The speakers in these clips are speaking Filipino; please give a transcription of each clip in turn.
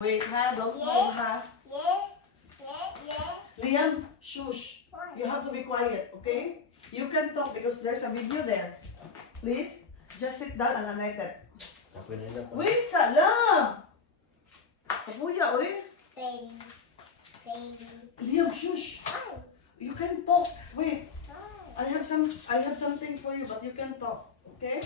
Wait, ha? Don't move, ha? Liam, shush. You have to be quiet, okay? You can talk because there's a video there. Please, just sit down and like that. Wait, salam! Kapuya, oy. Liam, shush. You can talk. Wait. I have something for you, but you can talk, okay?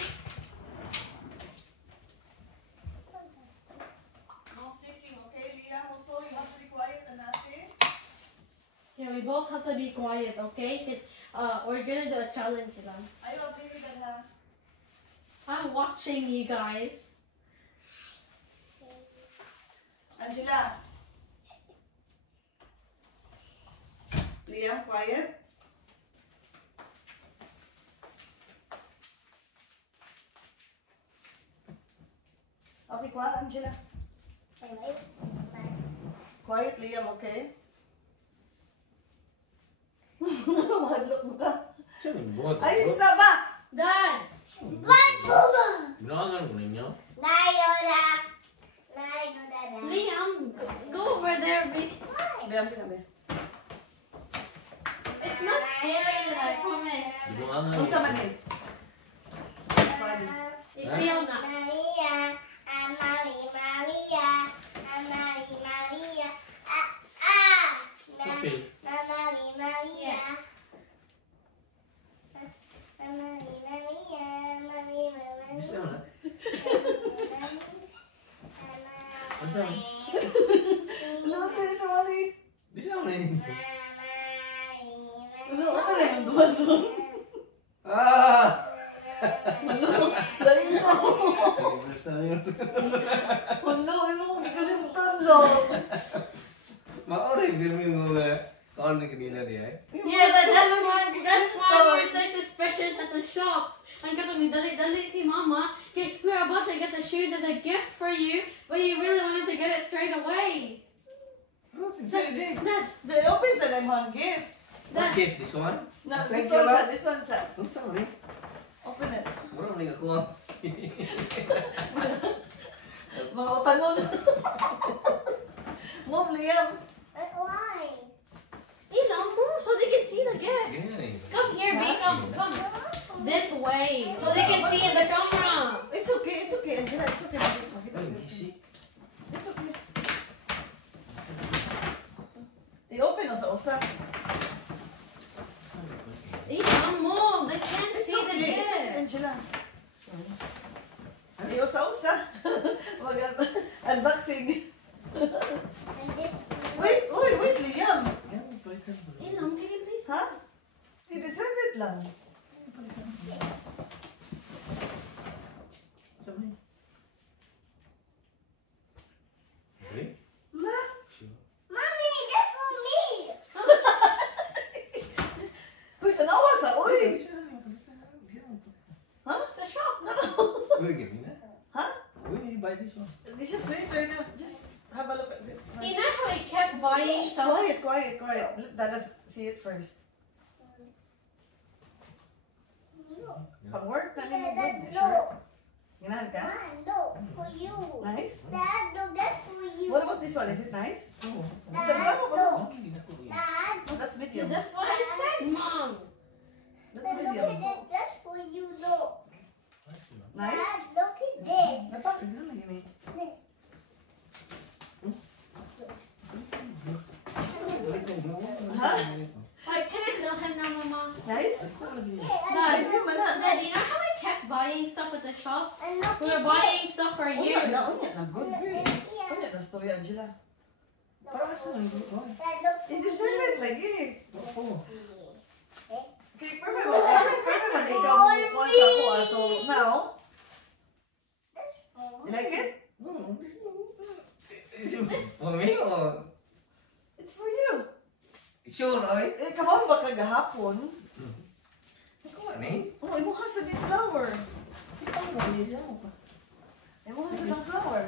No singing, okay, Liam? Also, you have to be quiet and nothing. Yeah, we both have to be quiet, okay? We're gonna do a challenge lang. Are you okay with that, ha? I'm watching you guys. Angela. Liam, quiet. Okay, quiet, Angela. Quiet, Liam, okay? Mahadlok mo ka. Ay, isa ba? Dad! Ginawagan ko ninyo? Liam, go over there. Biam, biam. It's not scary, I promise. Ginawagan Unsa man eh? You feel that? Okay. Bisa na? Bisa na? Hello, sir, sorry. Bisa na yun? Hello, ano na yung duwan doon? Ah! Dali na. Bisa na yun. Hello, ano kong kikalimutan lang. Maorin din mo yung kaon na kanina niya eh. Yeah, that's why we're so suspicious at the shops. And because we dali si Mama, we were about to get the shoes as a gift for you, but you really wanted to get it straight away. Dad, The open sa lemon gift. What gift? This one? No, Thank this you, one, love. this one, sir. Ang sorry. Open it. Mura rin ako. Mga utanon. Mom, Liam. Elon, move so they can see the gift. Yeah. Come here, B, come. This way, so they can see in the camera. It's okay, Angela, it's okay. Ay, easy. It's okay. I-open o sa usa. Elon, move, they can't It's see the okay, gift. Angela. Usa. Unboxing. Wait, Liam. Elon, can you please? Ha? You deserve it lang. Sabi. Okay. Uy, tanawa sa, uy. Ha? It's a shop. Uy, give me that. Ha? Uy, buy this one. Just wait right now. Just have a look at it. You know how he kept buying stuff? Quiet. Let Dallas see it first. Pang-work na rin mo. Sure. Ganahan ka? Nice? What about this one? Is it nice? Oh, Oh, hindi na ko yun. that's medium. That's what I said, Mom. That's medium. Nice? Napakit na lang yun eh. Wait, can I tell him now, Mama? Nice? Dad, Medium ba na? Dad, you know how I kept buying stuff at the shop? We were buying stuff for Unya years. na. Good. Unya na story, Angela. Para kasi lang ito. You deserve it lagi. Oo. Okay, perfect man. Ikaw mo kuha sa ako. So, now, you like it? Is it for me or? It's for you. Sure, ay? Eh, kabaw ba kagahapon? Ako ano eh? Oh, imo ka sa big flower. Ito ang pamilya mo pa. Imo ka sa big flower.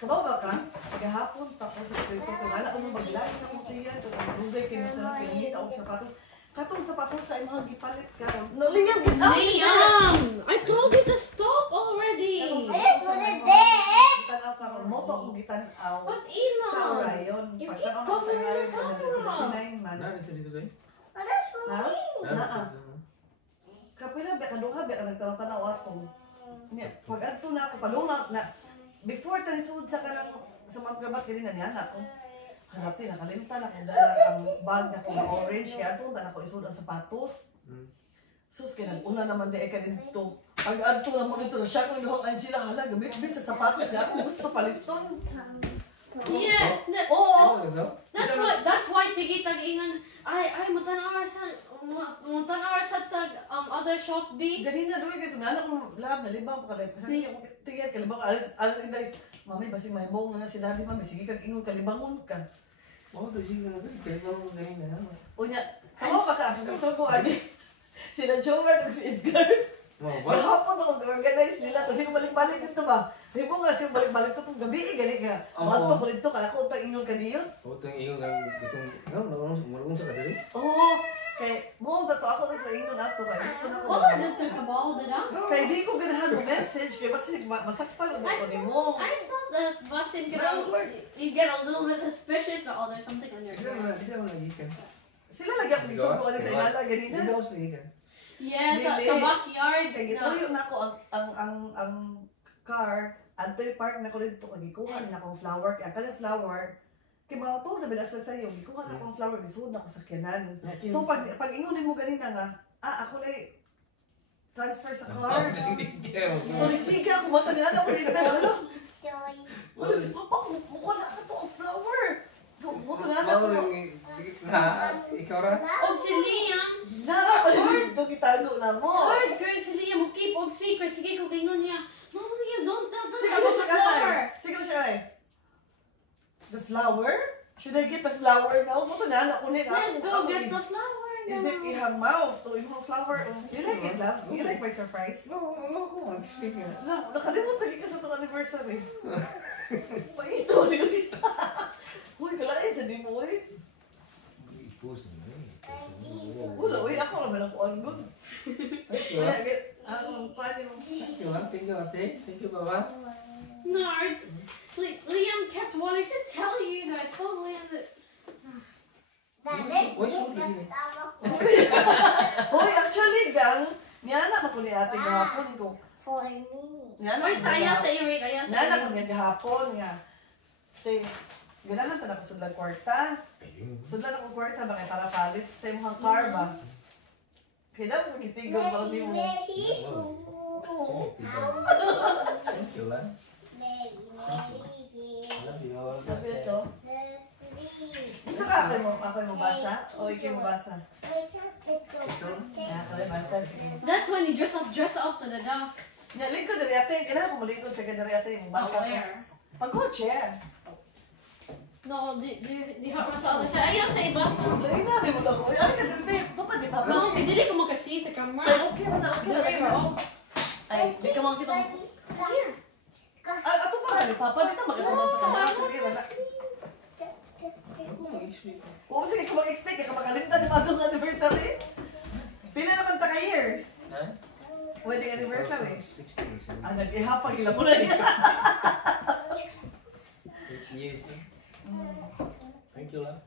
Kabaw ba ka? Kagahapon, tapos ito ko wala ko maglay sa mutiya. Ito kung rugay kayo sa pinit o sapatos. Katong sapatos sa imong gipalit ka. No, Liam, Liam! I told you to stop already! I didn't put it there. pagtanaw ka ron mo to kung gitanaw But sa Elon, Orion. you keep Pagtanaw na sa covering the Orion camera. 179 man. Nari sa dito kayo? Ha? Naa. Nari. Kapila ba kaduha ba ang nagtanaw ato. Nya pag adto na ako padung na before tani sud sa kanang sa mga gabat kini na niya ako. Harapti nakalimutan ako dala ang bag na ko na orange kaya ato na ako isud ang sapatos. Sus kaya una naman di ka dito. Pag adto na mo dito siya kung duhang Angela hala gabit-bit sa sapatos nga ako gusto paliton. yeah, Oo. that's why sige tag-ingan, ay, mutan-ara sa tag, other shop B. Ganina doy kay tunala ko lab na libang pa kalay. Kasi ako tingad kalibang alas inday. Mami basi mahimong na si daddy mami sige kag ingon kalibangon ka. Oh, to sige na kaya mo ganyan na. Unya, ako pa ka gusto ko ani. Sila Jomer ug si Edgar. Mo ba? Gahapon ako organize nila kasi balik-balik dito ba. Hibo nga siya balik-balik to tong gabi gani nga. Mato ko dito kaya ko utang ingon kaniyo. Oh, tang iyo nga itong ngam sa kadiri. Oo. Kay mo dato ako sa ingon ato kay gusto na ko. Wala din ka kabal da. Kay di ko ganahan mo message kay basta masakpal ug ko nimo. I thought that busing you get a little bit suspicious, but oh, there's something on your dress. Bisa mo lagi kan. Sila lagi ako isugo sa inala ganina. Hindi ako lagi kan. Yes, Dili. sa backyard. Kay gituyo na ako ang car antoy park na ko dito kay gikuha na akong flower kay kanang flower kay mga to na bilas lang sayo gikuha na akong flower gisuod na ko sa kyanan. So pag ingon mo ganina nga ako lay transfer sa car. So nisiga ako mata nila ako dito. Wala si papa mukha na ka to ang flower. Mo to na ako. Ikaw ra? Og si Liam, Na dito gitago na mo. hard girl si Liam, mo keep og secret. Sige ko gingon niya. No, Liam, don't tell them Sige about siya the flower. Sige siya ay. The flower? Should I get the flower now? Mo to na ako ni Let's go get the flower Is it now. ihang mouth o ihang flower? You like it, love? You like my surprise? No, ko speaking. Love, nakalimot sa ka sa itong anniversary. Paito, di ko di. Uy, kalain sa di mo, uy. Ipos na Wala, uy, ako naman ako on good. Kaya, paano mo? Thank you, ate. Thank you, Baba. Nard, Liam kept wanting to tell you that I told Liam that. Voice mo lagi. Uy, actually, gang, niyana ako ni ate gahapon ko. For me. Niyana Wait, ko ayaw sa i-rate, ayaw sa Niyana ko i-rate. niya gahapon nga. Te, ganahan ta na ko sudlan kwarta. Sudlan ako kwarta ba kay para palit sa imong car ba? Kaya mo gitigol para di mo. Thank you, lan. Love you. Sabi ito. Gusto ka ako mo basa? O ikaw mo basa? Ako yung basa. Sige. That's when you dress up to the dock. Lingkod dari ate. Kailangan ko malingkod sa dari ate. Mo basa ko. Where? Pag-chair. No, di hot sa other side. Ayaw sa ibasa. Lagi na, di mo ito. Uy, ay ka dito. Ito pa, di pa ba? No, dili ko makasi sa camera. Okay man na, okay The man river, na. oh. Ay, di ka makita mo. Here. Ato pa, di pa. Dito makita mo sa kamera. Sige, wala. Ako mag-explain. Oo, sige, kung mag-expect ka makalimtan ni Madong anniversary. Pila naman ta ka years? Ha? Wedding anniversary. 16. Nag-ihapag ila mo na niya. 8 years. Thank you, lan.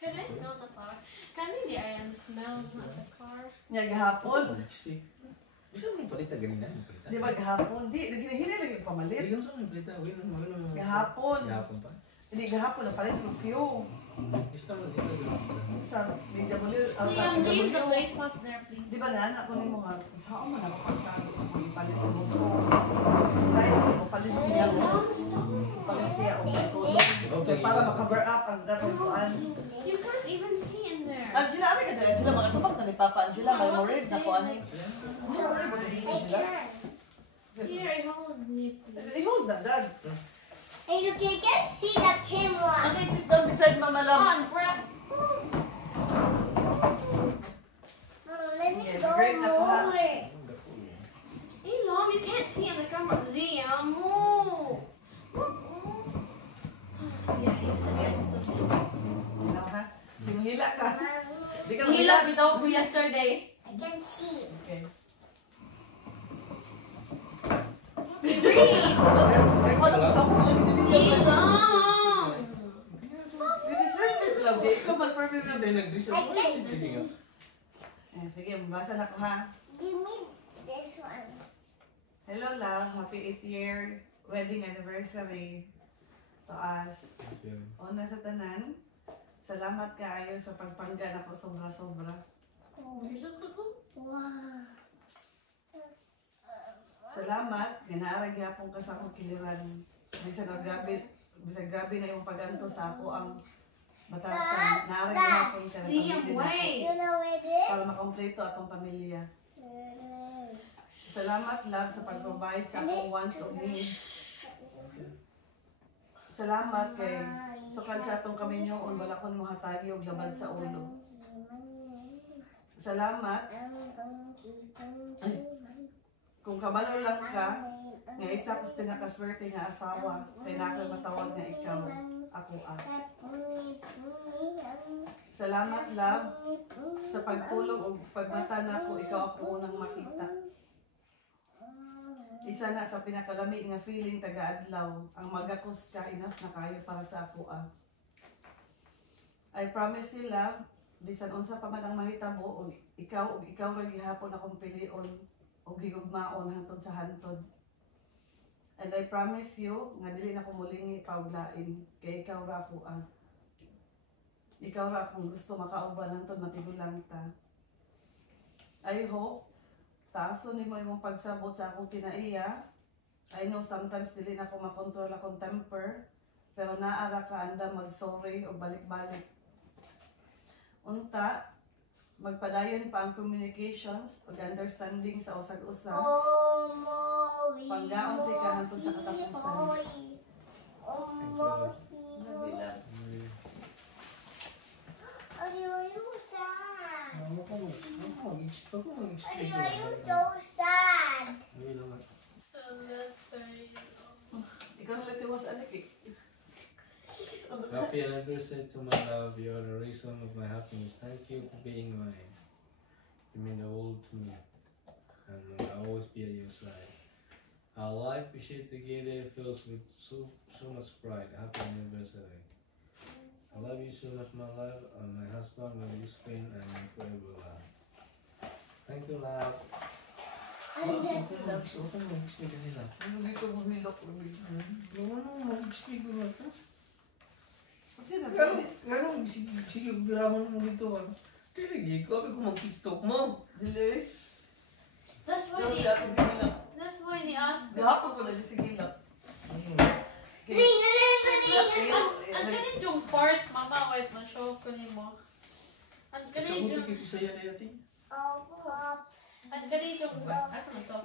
Can I smell the flower? Can the iron smell not the car? Niya gahapon. Mag-explain. Bisa mo yung palita ganina? Di ba gahapon? Di, hinay lagi pamalit. Hindi ka mo yung palita. Gahapon. Gahapon pa. Hindi gahapon, napalit yung fuel. Gusto mo dito. Sa BW, sa Liam, leave the BW. play spots there, please. Di ba na, anak ko ni mga, saan mo na ako pagkakas ko ipalit ko mo. Sa'yo, ko palit siya ko. Palit siya ko tulog. Para makaver up ang gatong kuan. You can't even see in there. Angela, ano ka dala? Angela, mga tupang na ni Papa Angela, may morid na kuan. Here, I hold it. I-hold na, Dad. Hey, look, you can see the camera. Okay, sit down beside Mama Lam. On, grab. Let me Yeah, go great na po, ha? more. Hey, Mom, you can't see in the camera. Liam, move. Yeah, you said next to me. Ano ha? Singhila ka. Mommy, Di ka He mahila. left without me yesterday. I can see. Okay. tayo nag-disappoint. Sige nga. Sige, mabasa na ko ha. Give me this one. Hello love, happy 8th year wedding anniversary to us. Okay. Una sa tanan, salamat kaayo sa pagpangga na ko sobra-sobra. Wow. Salamat, ginaarag yapon ka sa akong kiliran. Bisag grabe na yung paganto sa ako ang batasan. Naarag yapon ka na Liam, pamilya wait. You know where this? para makompleto atong pamilya. Salamat love sa pag-provide sa akong wants o needs. Salamat kay sukad sa atong kaminyoon wala kon mohatagi og labad sa ulo. Salamat kung kabalo lang ka nga isa ko sa pinakaswerte nga asawa kay nakoy matawag nga ikaw ako Salamat love sa pagtulog ug pagmata nako ikaw ako unang makita. Isa na sa pinakalami nga feeling taga-adlaw ang magakos ka enough na kayo para sa ako I promise you love bisan unsa pa man ang mahitabo ug ikaw ra gihapon akong pilion ug higugmaon hangtod sa hantod. And I promise you nga dili na ko mulingi pauglain kay ikaw ra ako Ikaw ra akong gusto makauban hangtod matigulang ta. I hope taason nimo imong pagsabot sa akong kinaiya. I know sometimes dili na ko makontrol akong temper pero naara ka anda mag-sorry o balik-balik. Unta, magpadayon pa ang communications ug understanding sa usag-usag. Panggaon sa ka hangtod sa katapusan. Ikaw na lang was anak eh. Happy anniversary to my love. You are the reason of my happiness. Thank you for being mine. You mean the world to me. And I'll always be at your side. Our life we share together fills with so much pride. Happy anniversary. I love you so much, my love. And my husband will you spend and forever love. Thank you, love. Sige, birahan mo dito. Sige, ikaw ko mag-tiktok mo. Dili. That's why Pero they, dati sigilak. that's why they asked me. Gahapon ko na siya sigilak. Ang galing yung part, mama, wait, ma-show ko ni mo. Ang galing yung, ang galing yung, asa mo to?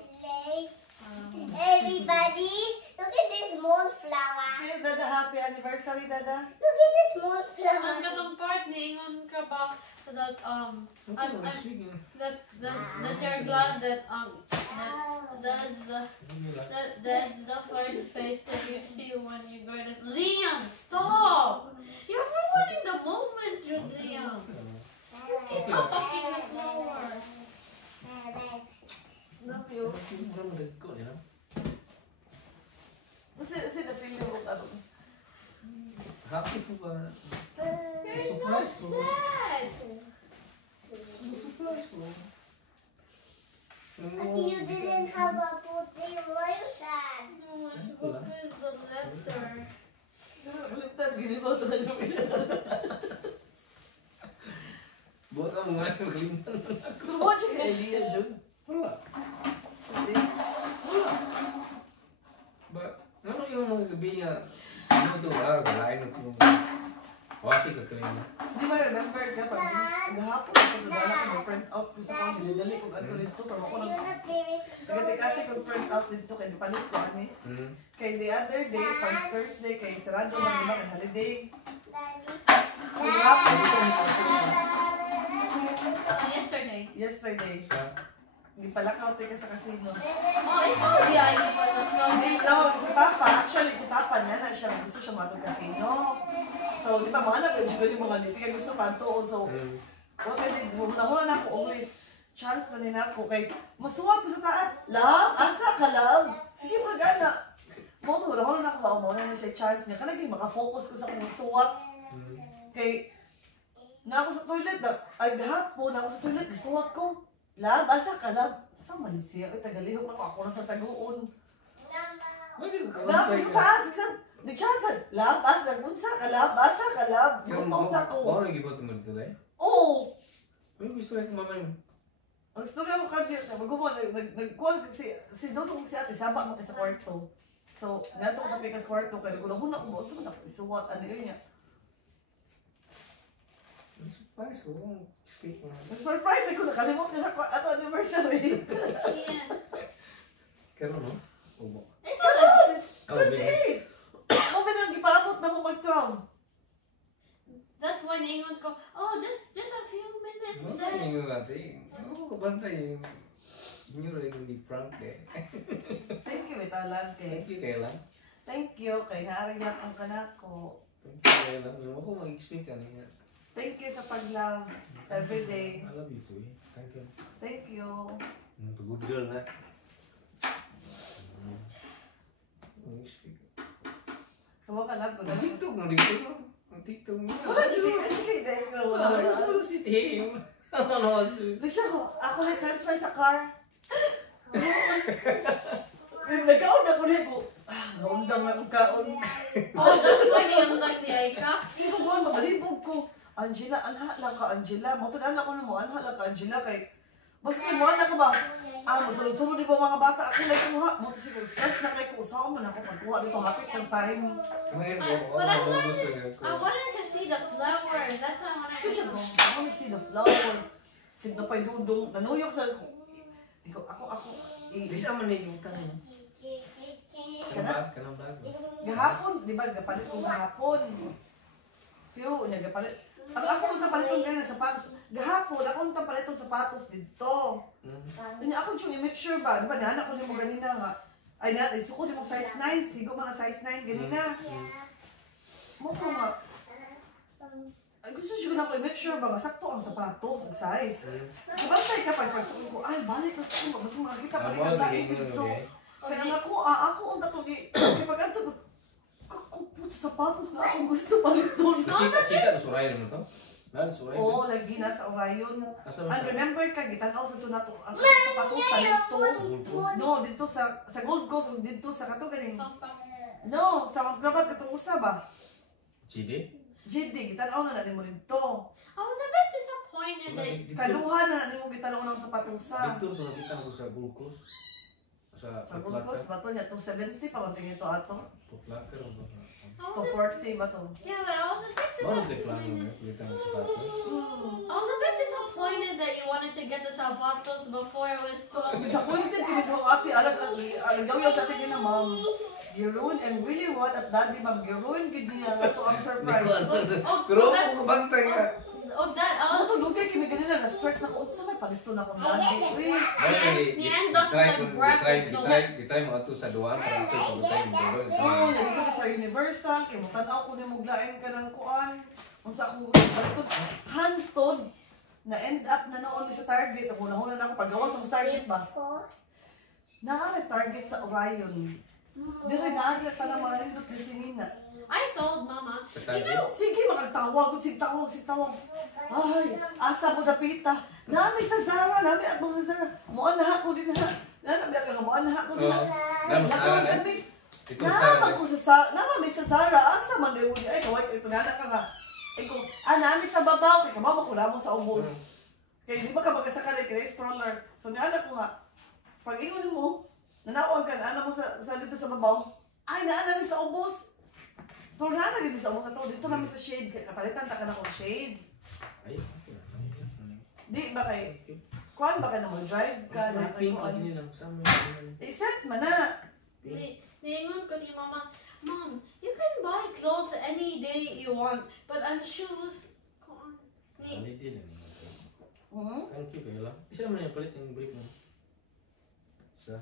Everybody, look at this small flower. Say, Dada, happy anniversary, Dada. Look at this small Ang flower. gatong part ni Ingon ka ba that that you're glad that that's the first face that you see when you go to Liam, stop! You're ruining the moment, Jude Liam. You keep fucking the flower. Love you. Kasi na-feel yung ano. Happy ko ba? You're Surprise not ko. sad. Surprise ko. But you didn't have a puti. Why is that? No, it's because the letter. Baliktad, ginibaw na lang yung ila. Buat ka mga kalimutan na ako. Pero watch yung Elia, Jun. Wala. Ba, ano yung mga gabi niya? Ano ito? Galain ito yung... Wati ka kayo na. Di ba remember ka pag gahapon ako nadala ko may print out ko sa kong nilidali kong ato nito pero ako You nang wanna play with nagatik-atik kong print out dito kay palit ko ani. Kay the other day, pag Thursday, kay sarado man diba kay holiday. Daddy? Gahapon dito ni Pastor. Yesterday. Yesterday, hindi pala ka sa casino. Oh, ikaw yeah, hindi pa Hindi, no, si Papa, actually si Papa niya na siya, gusto siya matong casino. So, di ba mga nag-enjoy yung mga niti, kaya gusto pantoon. So, what I did, hula na ako, uy, chance na din ako, kay masuwag ko sa taas. Love, asa ka, love? Sige, mag-ana. Mo, hula na ako, mauna na siya chance niya. Kanagay, makafocus ko sa kung suwag. Kay, Na ako sa toilet, ay gahapon, na ako sa toilet, gisuwat ko. Lab, asa ka, lab? Sa Malaysia, ay tagalihok na ako na sa taguon. Pwede ka Na ako kabantay sa ka. taas, isang, di chance, lab, asa, unsa ka, lab, asa ka, lab? Gutom na ko. Kung ano gibot mo dito eh? Oo. Ano gusto rin mama mo? Ang storya mo kanina, magumon, nagkuhan si Dudong si ate, sabak mo sa kwarto. So, nato ko sa pikas kwarto, kaya kung nahuna ko, so na isuwat, ano yun niya. Surprise ko, kung speak mo. Surprise ako, nakalimot ka sa ato anniversary. Yeah. Kero no? Ubo. Come on, it's Oh, 28. Mo ba nang gipaabot na mo mag-12? That's why naingon ko, oh, just a few minutes Ano left. yung natin? Ano kabantay yung inyo rin hindi prank eh. Thank you, Italan, kay. Thank you, Kayla. Thank you, kay naarigyan ang kanako. Thank you, Kayla. Ano mo kung mag-explain ka niya. Thank you sa pag-love everyday. I love you too eh. Thank you. Thank you. Good girl na. Mag-speak. Kamu ka love ko na. TikTok mo dito no? Ang TikTok mo. Wala, sige, dahil ko wala. Ano sa mga city? Ano sa Di siya ko, ako na transfer sa car. Nagkaon ako na ko. Naundang na akong kaon. Oh, that's why naingon ni Aika. Sige ko, buwan, mabalibog ko. Angela, anha lang ka, Angela. Matunan ako na mo, anha lang ka, Angela. Kay, basta mo, anak ko ba? Masulod-sulod di ba mga bata? Ako lang kumuha. Mo kasi ko, stress na kay ko. Saan man ako pagkuha dito, hapit ng time. I wanted to see the flowers. That's what I wanted Kasi to siya do. ko, I want to see the flower. Signa pa'y dudong, nanuyok sa ako. Di sa man yung tanong. Kanang bago. Gahapon, di ba, gapalit ko gahapon. Phew, nagapalit. Ang ako kung napaliton ganyan na sapatos. Gahapon, ako kung napaliton sapatos dito. Kanya ako yung make sure ba, di ba, naanak ko din mo ganina nga. Ay, iso ko din mo size 9, sigo mga size 9 ganina. Mo ko nga. Ay, gusto siya na ko i-make sure ba, nga sakto ang sapatos, ang size. Kabantay ka pag pagsabi ko, ay, balik ka sa mas makakita pa rin ang lain dito. Kaya nga ako ang natuloy, kapag anto, kakupot sa sapatos na akong gusto paliton. Kita na surayan mo to? Nada surayan. Oo, lagi na sa Orion. Asa And siya? remember ka, gitanaw sa ito na to, ang sapatos sa dito. No, dito sa Gold Coast, dito sa kato galing. No, sa magbrabat katong usa ba? Chidi? GD, gitanaw na mo dito. I was a bit disappointed that Kaluhan na mo gitanaw ng sapatosa. Dito sa nakita ko sa Gold Coast. Sa Sa Gold Coast Putlaka. ba to niya? 270 pa konting ito ato. Putlaka o ba? I was 240 ba to? yeah, but I was a bit Ano sa plano disappointed. mo? Kulitan mo sa pato. I was a bit disappointed that you wanted to get the zapatos before it was 12. Disappointed kami ko ate, alagaw yung sa atin na ma'am. Giroon and really what at daddy ma'am, giroon gid niya nga to ang surprise. Pero ako kabantay ka. Oh, that, I Ako was, to lugay kami ganina na stress na ko sa may palito na akong daddy. Uy. Ni Endot like bracket no. Gitry mo ato sa duwan para ito pagutay mo doon. Oo, lagi ko sa Universal, kay mutanaw ko ni muglain ka ng kuan. Unsa akong gusto palito. Hantod na end up na noon sa Target. Ako nahuna na ako paggawas sa Target ba? Naara Target sa Orion. Dire naara pa ng mga nindot ni Sinina. I told Mama, Sa you Target? know, Sige, makagtawag, tawag. Ay, asa mo dapita. Nami sa Zara, nami ako sa Zara. Muanaha ko din na. Nami ka muanaha ko din na. Namo sa Nakawag Zara. sabi, Ito sa Nama ko sa Nama sa Zara, asa man daw niya. Ay, kaway ito na ka nga. Ay ko, nami sa babaw, kay kabaw ko namo sa ubos. Kaya di ba ka magkasakali kay stroller. So ni anak ko nga, pag ingon mo, nanawag ka, anak mo sa dito sa babaw. Ay, naanami sa ubos. Pero naanami sa ubos ato, dito namin sa shade. Kapalitan ta ka na kong shades. Ay, okay. Di ba kay, kuhan ba ka na mag-drive ka na kay Pink kuhan? din lang sa amin. I-set man na. Naingon ko ni Mama, Mom, you can buy clothes any day you want, but on shoes, Ani din. Hmm? Thank you kaya lang. Isa man yung palit yung brief mo. Sa